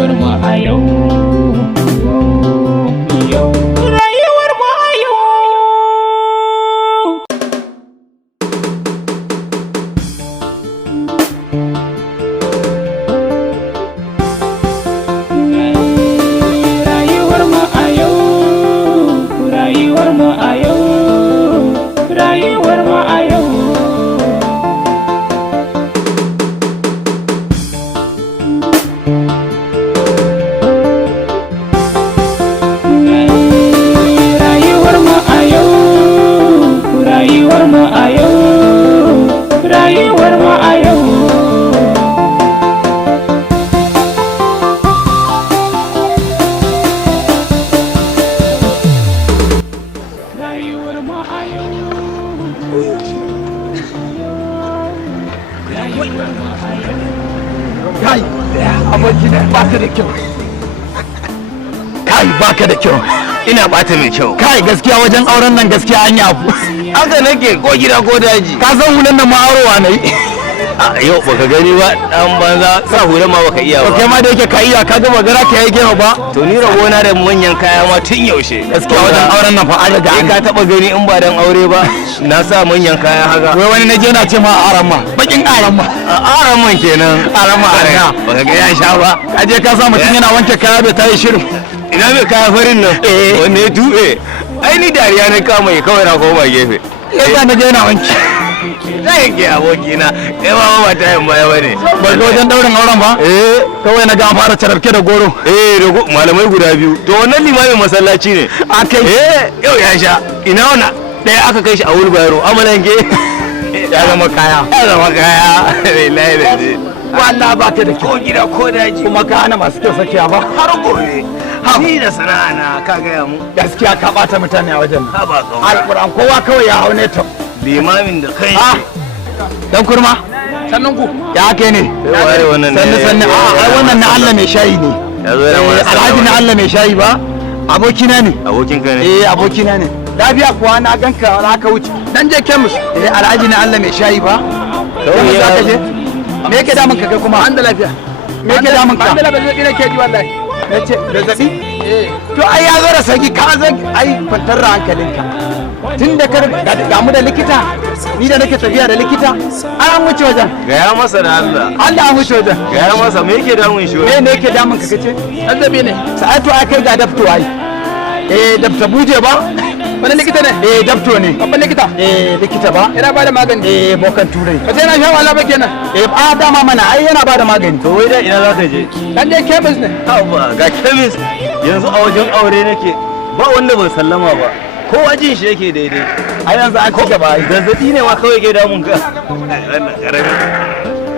rayuwar mu a yau. Rayuwar mu a yau. Rayuwar mu a yau. Rayuwar mu a yau. Rayuwar mu a yau. Rayuwar mu a yau, rayuwar mu a yau. Rayuwar mu a yau. Rayuwar mu a yau. Kai, abokina baka da kyau. Kai baka da kyau. Ina bata mai kyau. Kai gaskiya wajen auren nan gaskiya an yi abu. Haka nake ko gida ko daji. Ka san hulan nan ma'arowa ne. A yau baka gani ba dan banza sa hulan ma baka iya ba. Kai ma da yake ka iya ka ga magana ka yi gema ba. To ni rabona da manyan kaya ma tun yaushe. Gaskiya wajen auren nan fa an riga an ka taba gani in ba dan aure ba na sa manyan kaya haka. Wai wani naje na ce ma aran ma. Bakin aran ma. Aran man kenan. Aran ma aran. Baka ga ya sha ba. Aje ka sa mutum yana wanke kaya bai tayi shirin. Ina mai kaya farin nan? Wanne ya tuɓe? Ai ni dariya na kama kawai na koma gefe. Yasa na je na wanki. Zai ke abokina, kai ma ba ta yin baya bane. Ba ga wajen daurin auren ba? Kawai na ga an fara cararke da goro. Da malamai guda biyu. To wannan limamin masallaci ne. A kai. Yau ya sha. Ina wana? Ɗaya aka kai shi a wulbayaro. Amalanke. Ya zama kaya. Ya zama kaya. Wallahi da je. Wallahi ba ka da kyau. Ko gida ko daji. Kuma ka hana masu kyau sakiya ba. Har gobe. Ni da sana'a na ka gaya mu. Gaskiya ka bata mutane a wajen. Ha ba kawo. Alƙur'an kowa kawai ya haune ta. Limamin da kai. Dan kurma. Sannan ku. Ya kai ne. Waye wannan ne. Sannan ai wannan na Allah mai shayi ne. Ya zo da mana. Alhaji na Allah mai shayi ba. Abokina ne. Abokinka ne. Abokina ne. Lafiya kuwa na ganka na ka wuce. Dan je kemis. Alhaji na Allah mai shayi ba. Kawai ya ka je. Me yake damun ka kai kuma? An da lafiya. Me yake damun ka? An da lafiya ne ke ji wallahi. Nace zazzabi? To ai ya zo da sauki ka zan ai kwantar da hankalinka. Tun da kar damu da likita ni da nake tafiya da likita an wuce wajen. Gaya masa da Allah. Allah an wuce wajen. Gaya masa me yake damun shi? Me ne yake damun ka kace? Zazzabi ne. Sa'atu ai kai ga dafto ai. Dafta buje ba? Wani likita ne? Dafto ne. Babban likita? Likita ba. Yana bada magani. Bokan turai. Ba sai na sha wala ba kenan. A dama mana ai yana bada magani. To wai da ina za ka je? Dan je kemis ne. Haba ga kemis yanzu a wajen aure nake ba wanda ban sallama ba. Kowa jin shi yake daidai. A yanzu an ci gaba ai. Zazzabi ne ma kawai ke damun ka.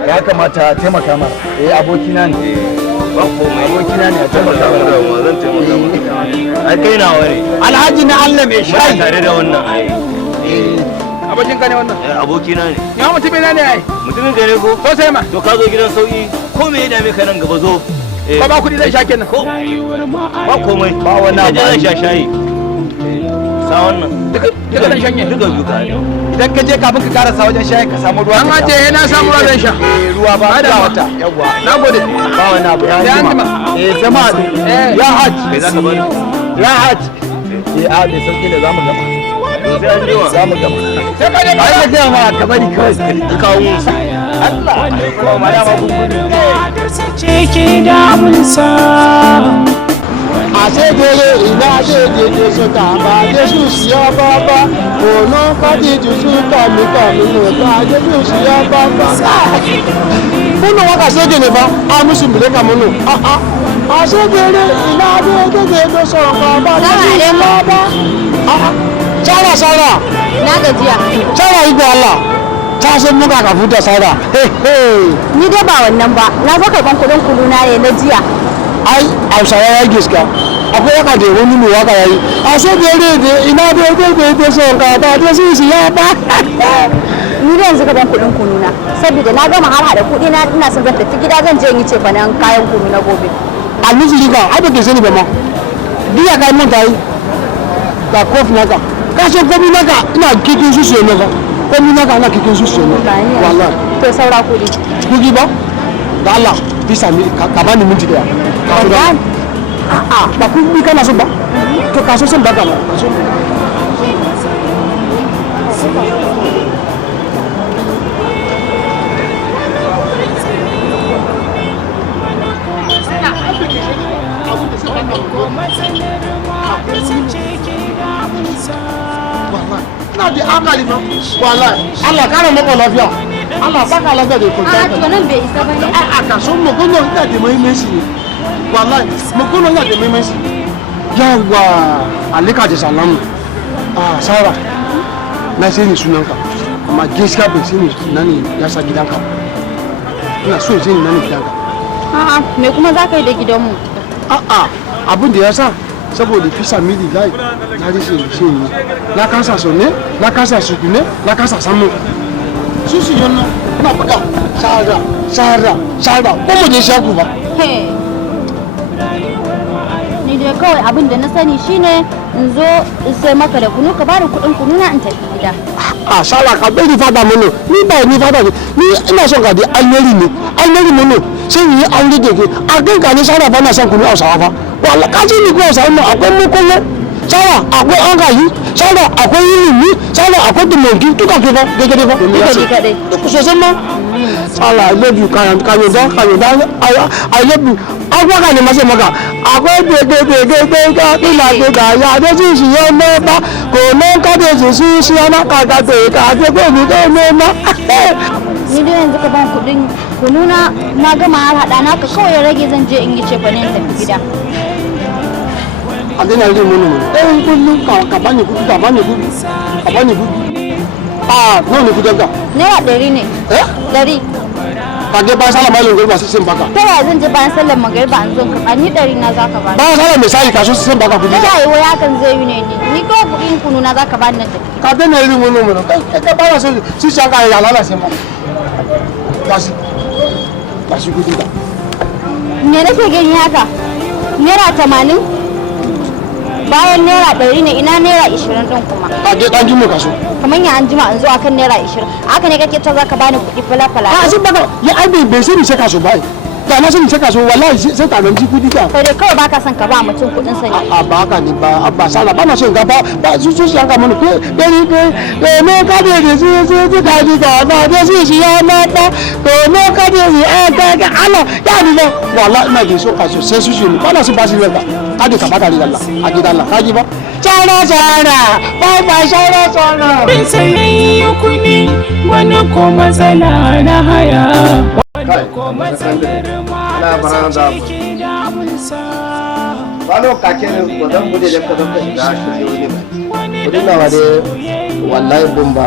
Ya kamata taimaka mara. Abokina ne. Ba komai. Abokina ne a taimaka mara. Zan taimaka maka. Ai kai nawa ne. Alhaji na Allah mai shayi. Tare da wannan ai. Abokin ka ne wannan? Abokina ne. Ya mutum ne ai. Mutumin ka ne ko? To sai ma. To ka zo gidan sauki ko me ya dame ka nan gaba zo. Ba kuɗi zai sha kenan. Ko ba komai. Ba wannan ba. Zan sha shayi. Sa wannan. Duka zan shanye. Duka. Idan ka je kafin ka karasa wajen shayin ka samu ruwa. An ce na samu ruwa zan sha. Ruwa ba da wata. Yawwa. Nagode. Ba wannan abu ya jima. Jama'a. Ya hajj. Kai za ka bani. Ya hajj. A bai sauki da zamu gama. Sai an jima. Zamu gama. Sai ka ne ba ka ma ka bari kawai ka kawo musu. Allah. Ko ma ya ma gudu. Ce ke damunsa. Àṣegere ìlàjèjèjè sọ̀tà bá Jésù sí ọba bá òun pàdé jùsù kọ̀mí lòdà Jésù sí ọba bá. Múnú wọn kà ségele bá Amúsùn bìlẹ̀ kà múnú. Àṣegere ìlàjèjèjè sọ̀tà bá Jésù sí ọba bá. Sara. Na gajiya. Sara igwe Allah. Ta san muka ka futa Sara. Ni dai ba wannan ba. Na zo karban kudin kuluna ne na jiya. Ai Hausawa ya giska akwai waka da wani mai waka yayi a so bere da ina da da so ka ba da su ya ba ni da yanzu gaban kudin kununa saboda na gama har hada kudi na ina son zan tafi gida zan je in yi cefanen kayan kunu na gobe almiji ka ai ba ke sani ba ma biya kai mun tayi ga kofi naka ka so kofi naka ina kikin su ne ka kofi naka ina kikin su ne wallahi to saura kudi ba da Allah bisa mi ka bani minti daya ka so da ba ku bi kana so ba to ka so san baka ba so na di akali fa wallahi Allah kana maka lafiya Allah baka lafiya da kunta a to nan bai isa bane a ka so mu gono ina da muhimmanci ne wallahi mu gono ina da muhimmanci yawa alika da salamu Sara na sai ni sunanka amma gaskiya bai sai ni nani ya sa gidanka ina so sai ni nani gidanka a'a me kuma za ka yi da gidanmu abin da ya sa saboda fi samili lai na ji shi ne na kasa so ne na kasa su ne na kasa samu su yana na buga shara ko mu je shaku ba ni dai kawai abin da na sani shine in zo in sai maka da kunu ka bani kudin kunu na in tafi gida shara ka bai ni fada mun ni fada ni ina son ka da alheri mun sai yi aure da ke a ganka ne shara ba na son kunu Hausawa ba wallahi ka ji ni ko Hausawa mu akwai mu kullu shara akwai an gayi shara akwai yini shara akwai dumongi duka ke ba gege ba kadai ku so san ma shara I love you kan da I love you agwa ka ne ma sai maka akwai gege ka ila ke ga ya da ji shi ya ne ba ko non ka da ji shi ana ka ke ko ni ko ne ma ni dai yanzu ka ban kudin kununa na gama har hada naka kawai rage zan je in yi cefanen tafi gida a dina yin mun kullum ka bani kudi nawa ne kudin ka naira 100 ne 100 ka ge ba sala mai lungu ba sai baka ta ya zan je bayan sallar magariba an zo ka ni 100 na zaka bani ba sala misali ka so sai baka kudi da wai hakan zai yi ne ni ko kudin kununa zaka bani na tafi ka dina yin mun ka ba so shi shaka ya lala sai ma gashi kudi da me nake gani haka naira 80 bayan naira 100 ne ina naira 20 din kuma a je dan jimo kaso kaman ya an jima an zo akan naira 20 haka ne kake ta zaka bani kuɗi fala sai baka ya ai bai sai ni saka so bai da na sai ni saka so wallahi sai ta nan ji kudi ka kai dai kawai baka son ka ba mutum kuɗin sa ne ba haka ne ba sala ba na son ga ba su yan ka mana ko ne ka da su ka ji ga na da shi ya na ba ko ne ka da shi ga Allah ya ni ba wallahi ina ji so ka so sai su ba na su ba shi ba kada ka bada Allah a gidan Allah kaji ba tsara ba tsara bin sai kuni wani ko matsala na haya wani ko matsalar ma da ke damunsa bano kake ne ko dan bude da ka zama da shi ne kudi na wade wallahi bomba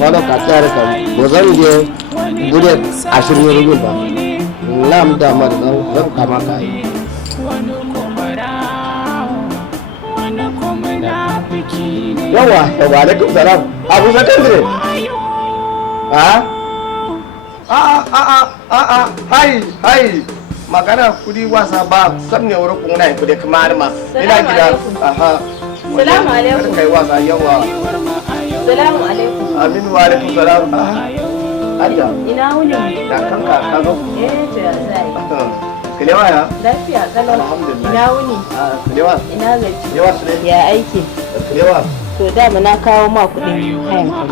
bano kake are kam bo zan je bude 20 rubin ba nam da mar zan kama kai yawa alaikum salam abu sakandare hai magana kudi wasa ba sam ne wurin kuna yin kudi kamar ma ina gida salamu alaikum kai wasa yawa salamu alaikum amin wa alaikum salam aja ina wuni da kanka ka zo to ya zai kilewa ya lafiya kalau alhamdulillah ina wuni kilewa ina gaji kilewa sule ya aiki kilewa to dama na kawo ma kudin hayan ka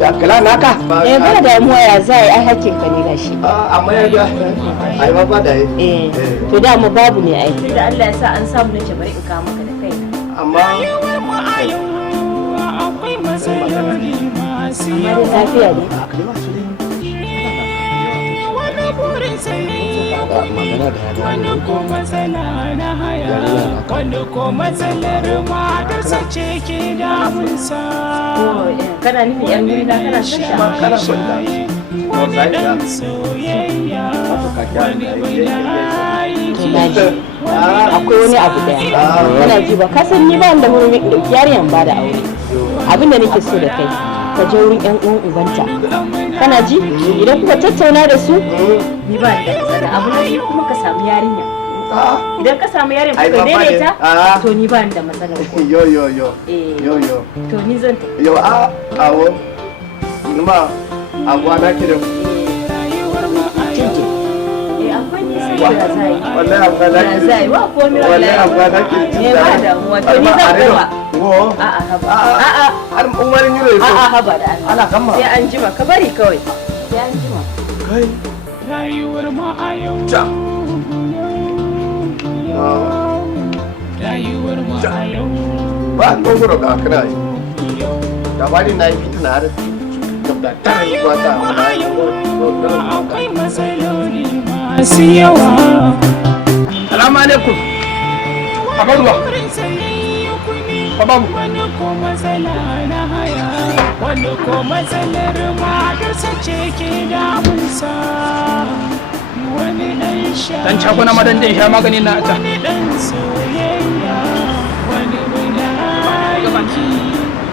da kala naka ba damuwa ya zai ai hakkin ka ne gashi amma ya ga ai ba da to dama babu ne ai da Allah ya sa an samu nace bari in kawo maka da kaina amma akwai matsaloli masu yawa lafiya ne magana da wani ko matsala na haya wani ko matsalar matarsa ce ke damunsa kana nufin yan gida kana shasha kana son da wannan soyayya wani guda akwai wani abu daya kana ji ba ka san ni ba da hurumin dauki yariyan ba da aure abinda nake so da kai ka je wurin yan uwan ubanta kana ji idan kuka tattauna da su ni ba da matsala abu ne kuma ka samu yarinya idan ka samu yarinya kuka daidaita to ni ba da matsala yo to ni zan yo awo numa agwa na kire akwai nisa kuwa wallahi abu da ya zai wa komai wallahi abu da ke ne ba da mu to ni zan koma a'a haba a'a har umarin yure so a'a haba da ana kamma sai an jima ka bari kawai sai an jima kai rayuwar ma a yau ta rayuwar ma a yau ba gogoro ga kana yi da bani na yi fitina har da ta zuwa ta akwai matsaloli masu yawa. Salamu alaikum. Baba ruwa. Baba mu. Wani ko matsala na haya, wani ko matsalar matarsa ce ke damunsa. Wani ɗan sha. Dan cako na madan sha magani na ta. Wani ɗan soyayya, wani munafiki,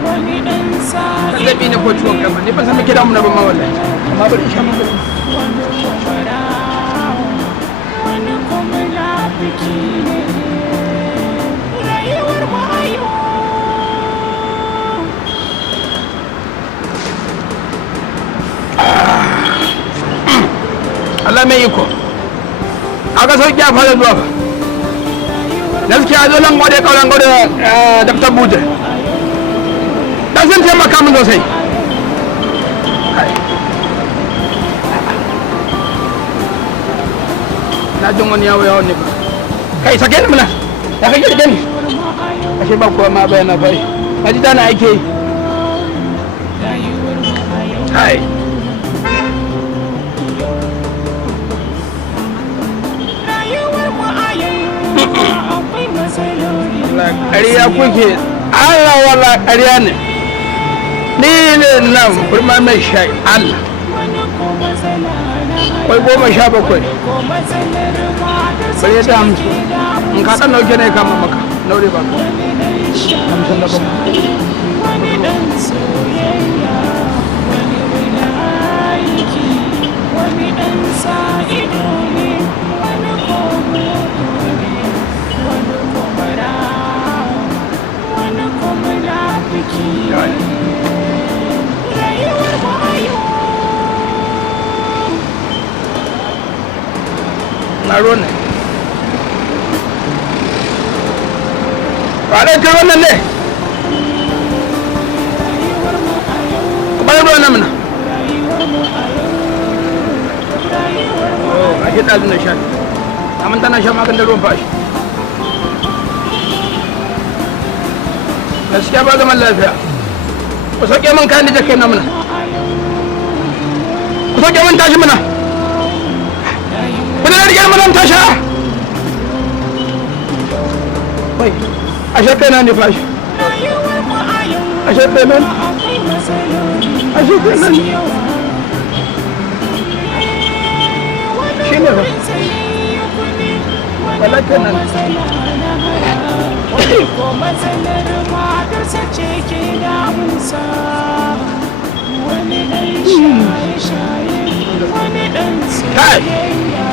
wani ɗan sa. Zazzabi ne ko ciwon kai ne ban san me ke damu na ba ma wallahi. Amma bari in sha magani. Wani ko barawo, wani ko munafiki ne. Rayuwar mu a yau. Allah mai iko. Aka sauki a fara zuwa ba. Gaskiya zo nan gode kauran gode Dr. Buje. Dan sun taimaka min sosai. Na jin wani yawo yawon ne ba. Kai sake ni muna. Ya kake da ni. Ashe ba kuwa ma bayana bai. Na ji dana ake yi. Hai. ƙarya kuke Allah wala ƙarya ne ni ne nan kurma mai shayi Allah kwai 17 sai ta hamsu in ka ɗan nauke ne kama maka naure ba hamsin da bakwai na ruwan ne ba da kai wannan ne bayan ruwan nan muna a shi ɗazu na sha amma tana sha magan da ruwan fashi gaskiya ba zaman lafiya ku sauke min kayan da jakai na muna ku sauke min tashi muna ku da rigar mana tasha wai a shakai na ne fashi a shakai nan a shakai nan shi ne ba walakai nan ko matsalar matarsa ce ke damunsa wani ɗan shaye-shaye wani ɗan soyayya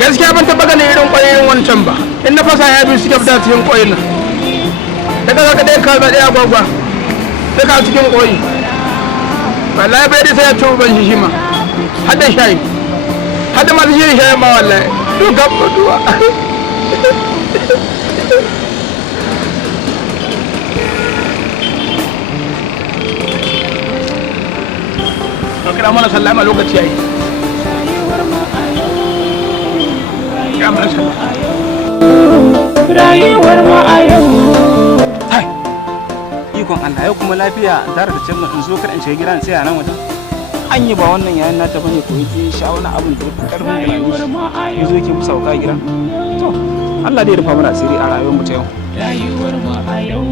gaskiya ban taɓa ganin irin ƙwayoyin wancan ba in na fasa ya biyu suke fita cikin ƙwayoyin nan daga zaka ɗaya kaza ɗaya gwagwa duka cikin ƙwayoyi wallahi bai da sai ya tuba ban shi ma har da shayi har da masu shirin shayin ma wallahi dukan mutuwa kira mana sallama lokaci yayi kira mana sallama rayuwar mu a yau hai ikon Allah yau kuma lafiya tare da can in zo kar in shiga gidan sai a nan wajen an yi ba wannan yayin nata bane ko yake sha wani abin da yafi karfin tunani ya zo yake musa wuka gidan to Allah dai ya rufa mana asiri a rayuwar mu ta yau rayuwar mu a yau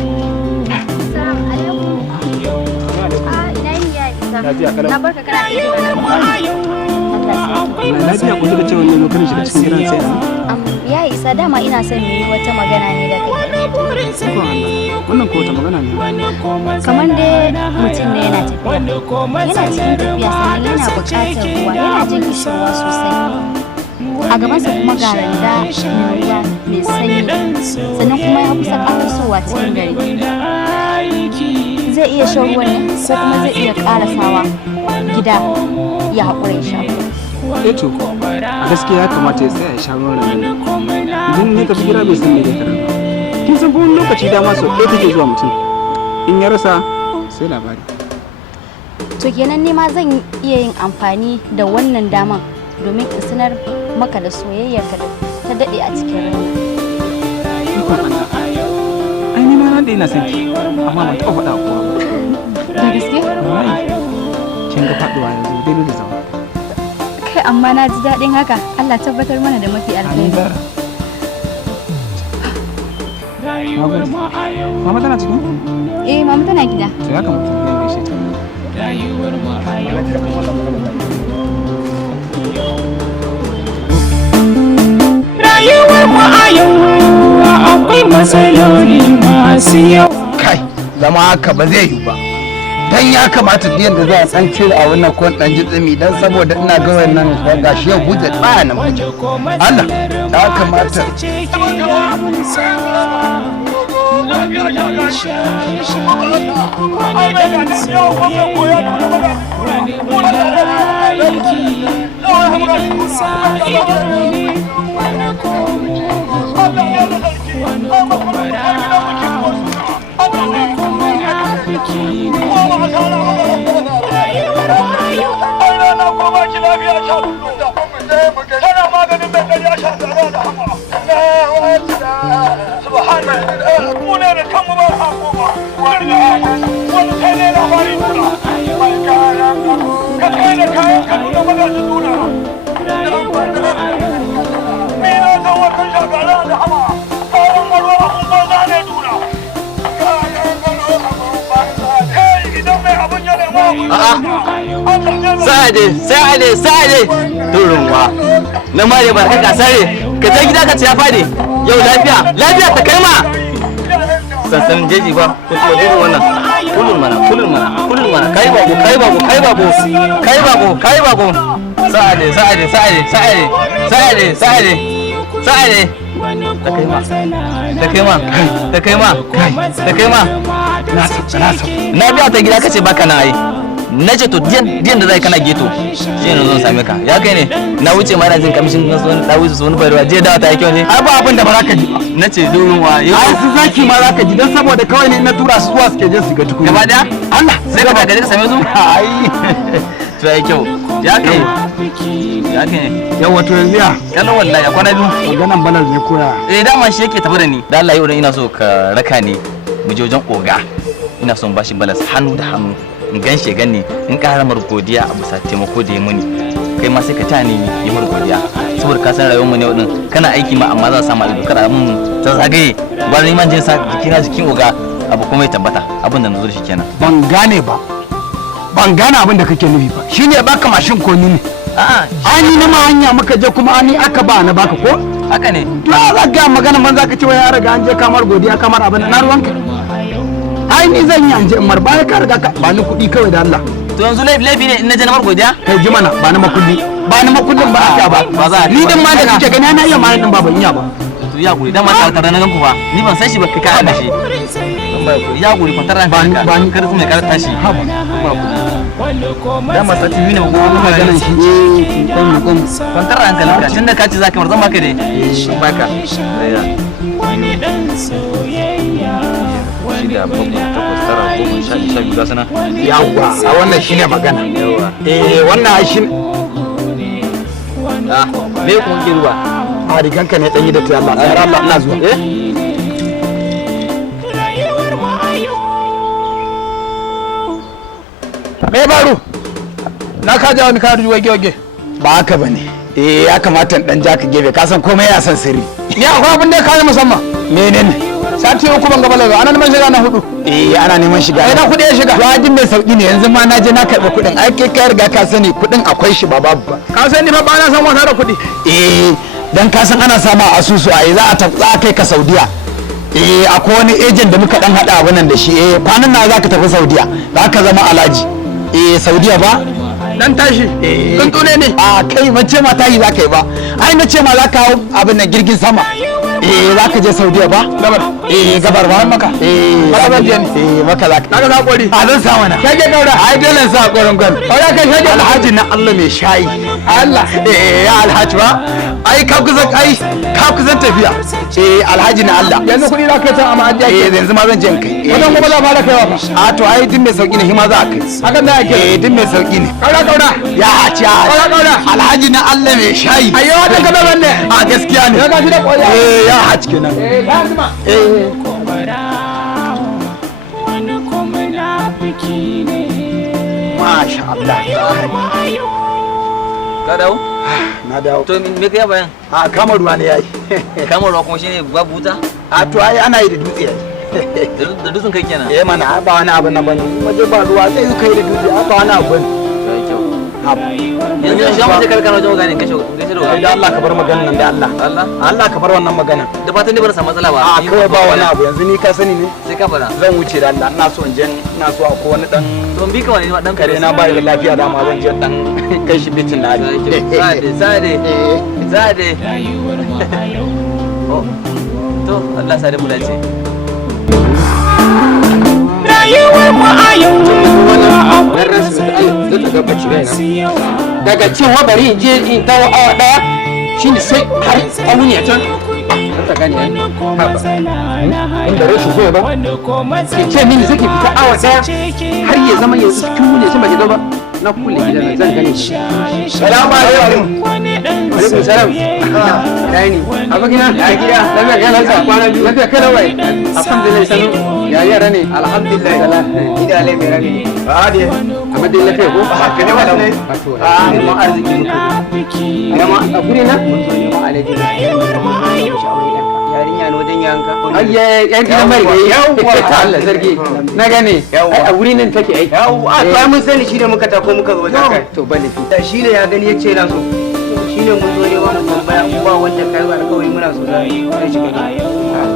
lafiya kalau Na barka kana iya zuwa nan. lafiya ko da cewa ne lokacin shiga cikin gidan sai Ya isa dama ina son mu yi wata magana ne da kai. ikon Allah wannan ko wata magana ne Kamar dai mutum ne yana tafiya. Yana cikin tafiya sannan yana buƙatar ruwa, yana jin kishirwa sosai. A gabansa kuma ga randa mai ruwa mai sanyi sannan kuma ya kusa ƙarasowa cikin gari. Zai iya shan ruwan ne ko kuma zai iya ƙarasawa gida ya haƙura ya sha. to a gaskiya ya kamata ya tsaya ya sha ruwan nan idan ne tafi gida bai san me zai tarar ba kin san wani lokaci dama sau ɗaya take zuwa mutum in ya rasa sai labari. To kenan ne ma zan iya yin amfani da wannan daman domin in sanar maka da soyayyarka da ta daɗe a cikin raina. Ikon Allah. Ai ni ma na da ina son ki amma ban taɓa faɗa kowa ba. Da gaske? Wallahi. Kin ga faɗuwa yanzu daidai da zama. Kai amma na ji daɗin haka. Allah tabbatar mana da mafi alkhairi. Mama tana cikin? Eh, mama tana gida. To ya kamata mu gaishe ta. Rayuwar mu a yau akwai matsaloli masu yau. Kai, zama haka ba zai yi ba. Dan ya kamata duk yanda za a san cire a wannan kon dan jitsimi dan saboda ina ga wannan gashi yau buje tsaya nan buje. Allah, ya kamata. Sa'ade turunwa na mare barka ka sare ka je gida ka ci ya fadi yau lafiya ta kai ma sansanin jeji ba ko kuma irin wannan kullun mana kai babo sa'ade ta kai ma na biya ta gida kace baka na ai na ce to diyan da zai kana geto shi ne zan same ka ya kai ne na wuce ma ina jin kamshin na wani dawo su wani bayarwa je dawa ta yi kyau ne ai ba abin da ba za ka ji na ce durin wa yau ai su zaki ma za ka ji dan saboda kawai ne na tura su zuwa suke je su ga tukuni gaba daya Allah sai ka gagare ka same su ai to ai kyau ya kai yau wato yanzu ya kallon wallahi a kwana biyu maganan balal ne koya dama shi yake tafi da ni da Allah yau dan ina so ka raka ni mu je wajen oga ina son bashi balas hannu da hannu in gan shi gani in ƙara mar godiya a bisa taimako da ya muni kai ma sai ka tani yi mar godiya saboda ka san rayuwar mu ne wadin kana aiki ma amma za ka samu ido kada mun ta zagaye gwara man jin sa jikin oga abu kuma ya tabbata abin da na zo da shi kenan ban gane abin da kake nufi ba shine baka mashin ko ni ne a'a ani na ma hanya muka je kuma ani aka ba na baka ko haka ne to za ga magana man za ka ce wai ya riga an je kamar godiya kamar abin na ruwanka ai ni zan yi anje mar baya ka riga ka ba ni kuɗi kawai da Allah to yanzu laifi ne in na je na mar godiya kai ji mana ba ni makullin ba aka ba ni din ma da kike gani na iya ma din ba ban iya ba to ya guri dan ma tare na ganku ba ni ban san shi ba kai ka da shi ya guri kwantar ranka ba ni kar su mai kar tashi ba da masa tv ne ko maganan shi kwantar ranka tunda ka ce zaka mar zan baka dai baka wani dan soyayya shida bakwai takwas tara goma sha biyu ga sana yawa a wannan shine magana wannan shi me kun ke ruwa a riganka ne dan yi da Allah sai Allah ina zuwa me baro na ka jawo ni ka ruwa gege ba haka bane ya kamata dan jaka gefe ka san komai ya san sirri ni akwai abin da ya kawo musamman menene sati uku ban gaba lazo ana neman shiga na hudu ana neman shiga ai na kudi ya shiga wajin mai sauki ne yanzu ma na je na karba kudin ai kai ka riga ka sani kudin akwai shi ba babu ba ka sani fa ba na san wasa da kudi dan ka san ana sama asusu ai za a kai ka Saudiya akwai wani agent da muka dan hada abun nan da shi kwanan na za ka tafi Saudiya za ka zama alhaji Saudiya ba dan tashi kun tune ne a kai ban ce ma tayi za ka yi ba ai na ce ma za ka hawo abin nan jirgin sama za ka je Saudiya ba gabar gabar ba maka gabar je maka za ka hakuri a zan sa mana shage gaura ai dole sa hakurin gwan ora kai shage alhaji na Allah mai shayi Allah ya alhaji ba ai ka kusan tafiya alhaji na Allah yanzu kuɗi za ka san amma an jake yanzu ma zan je in kai wajen kuma za fara kaiwa ba a to ai din mai sauki ne hima za a kai hakan da yake din mai sauki ne kaura ya haci alhaji na Allah mai shayi ayyo wata kada banne a gaskiya ne ya ga shi da koya ya haci kenan lazima masha Allah ka dawo na dawo to me kai bayan a kama ruwa ne yayi kama ruwa kuma shine babu wuta a to ai ana yi da dutse yayi da dutsen kai kenan mana ba wani abu na bane waje ba ruwa sai kai da dutse ba wani abu yanzu shi amma karkar wajen gane gaishe da Allah ka bar maganar nan da Allah ka bar wannan magana da fatan ne bar samu matsala ba a kawai ba wani abu yanzu ni ka sani ne sai ka fara zan wuce da Allah ina so in je ina so a ko wani dan to bi ka wani ma dan kare na ba da lafiya da ma zan je dan kai shi bitin na zade to Allah sa da mu dace rayuwar mu a yau daga cewa bari in je in dawo awa daya shine sai har a wuni a can ta gani ai inda rashin zo ba ke ce mini zaki fita awa daya har ya zama yanzu cikin wuni sai ba ki ba na kulle gidan nan zan gane shi salamu alaikum alaikum salam dai ni abagina ya gida lafiya ga lansa kwana biyu lafiya kada wai alhamdulillah sanu ya yara ne alhamdulillah ida alai mai rabi a dai amma dai lafiya ko haka ne wannan neman arziki muke amma a guri na mun zo neman alaji yarinya ne wajen yanka ayye yan gidan mai gai yawa Allah sarki na gane ai a wuri nan take ai yawa a to mun sani shine muka tako muka zo wajen kai to bane da shine ya gani yace na so shine mun zo ne wannan tambaya ba wanda kai ba kawai muna so sai shiga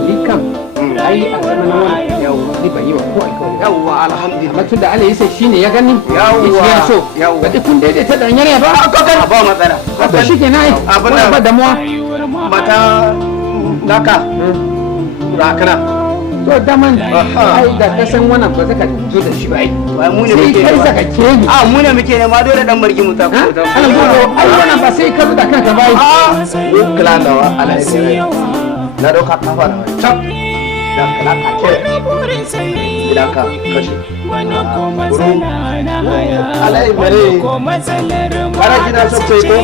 ni kam ai a zaman wannan yawa ni ban yi wa ko alƙawari yawa alhamdulillah amma tunda Allah ya sai shine ya gani ya so ba kun daidaita da yare ba ba matsala to shikenan ai ba damuwa mata naka rakana to daman ai da ka san wannan ba zaka zo da shi ba ai mu ne muke kai zaka ke ni a mu ne muke ne ma dole dan margi mu ta ko ta ana gogo ai wannan ba sai ka da kanka bai ko kala da wa ala sai na doka kafa da chap da kala ka ke gida ka kashi buru alai bare ara gida so kai ko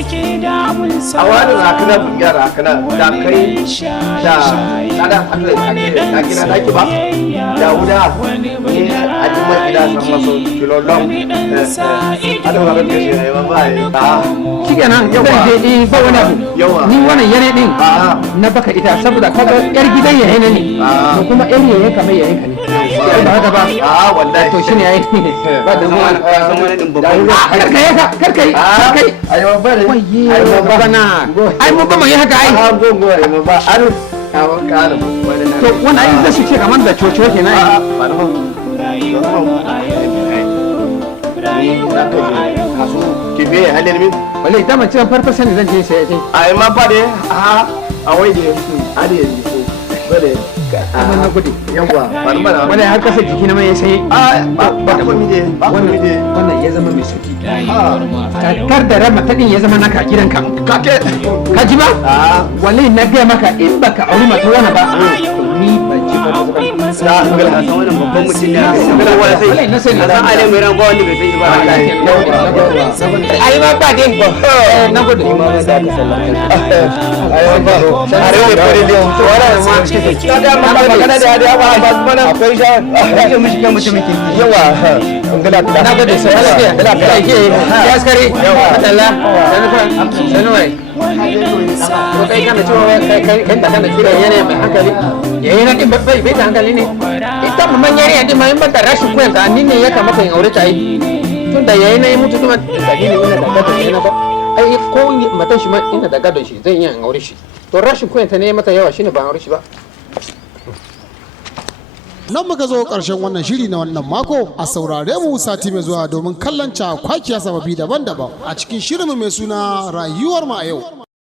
a wani rakana bunga rakana da kai da ada akai da gida da ki ba da wuda ni a jima gida san maso kilo long ada wani ke shi ba ba shikenan zan je ba wani abu ni wannan yare din na baka ita saboda kaga yar gidan yayi ne to kuma yar yayi kamar yayi ka ne ba haka ba wallahi to shine yayi ba da mu san wani din babban karkai ayo ba ne ayo ba na ai mun ba mai haka ai gongo ai ba an kawo kana to wannan ai zai ce kamar da coco kenan ai ba na kasu ke me halin min wallahi da mace farfasa ne zan je sai ai ma ba de a wai de hadi yanzu ba de amma na gudu yawa ba wanda har kasa jiki na mai ya sai ba ko mi de ba ko mi de wannan ya zama mai sauki kar da rama ta din ya zama naka gidanka ka ji ba wallahi na ga maka in baka auri mata wani ba ni ban ji ba da ga san wannan babban mutum ne ga wala sai na sani san ale mai ran ba wanda bai san shi ba ai ma ba dai na gudu ma da ka sallama ai ba are ne fare da to wala ma ka ga magana da ba mana akwai shawan kake mishi kan mutum ke yawa na gudu sai lafiya da lafiya ke ya askari Allah sanu wai ko kai kana cewa kai da kana kira yana mai hankali yayin nan bai da hankali ne ita mun yare din mai ban da rashin koyan ka ni ne ya kamata in aure ta yi tun da yayin nan mutu kuma da ni ina da gadon yana ba ai ko matan shi ma ina da gadon shi zan iya aure shi to rashin koyan ta ne mata yawa shine ban aure shi ba nan muka zo ƙarshen wannan shiri na wannan mako a saurare mu sati mai zuwa domin kallon cakwakiya sababi daban-daban a cikin shirinmu mai suna rayuwar mu a yau.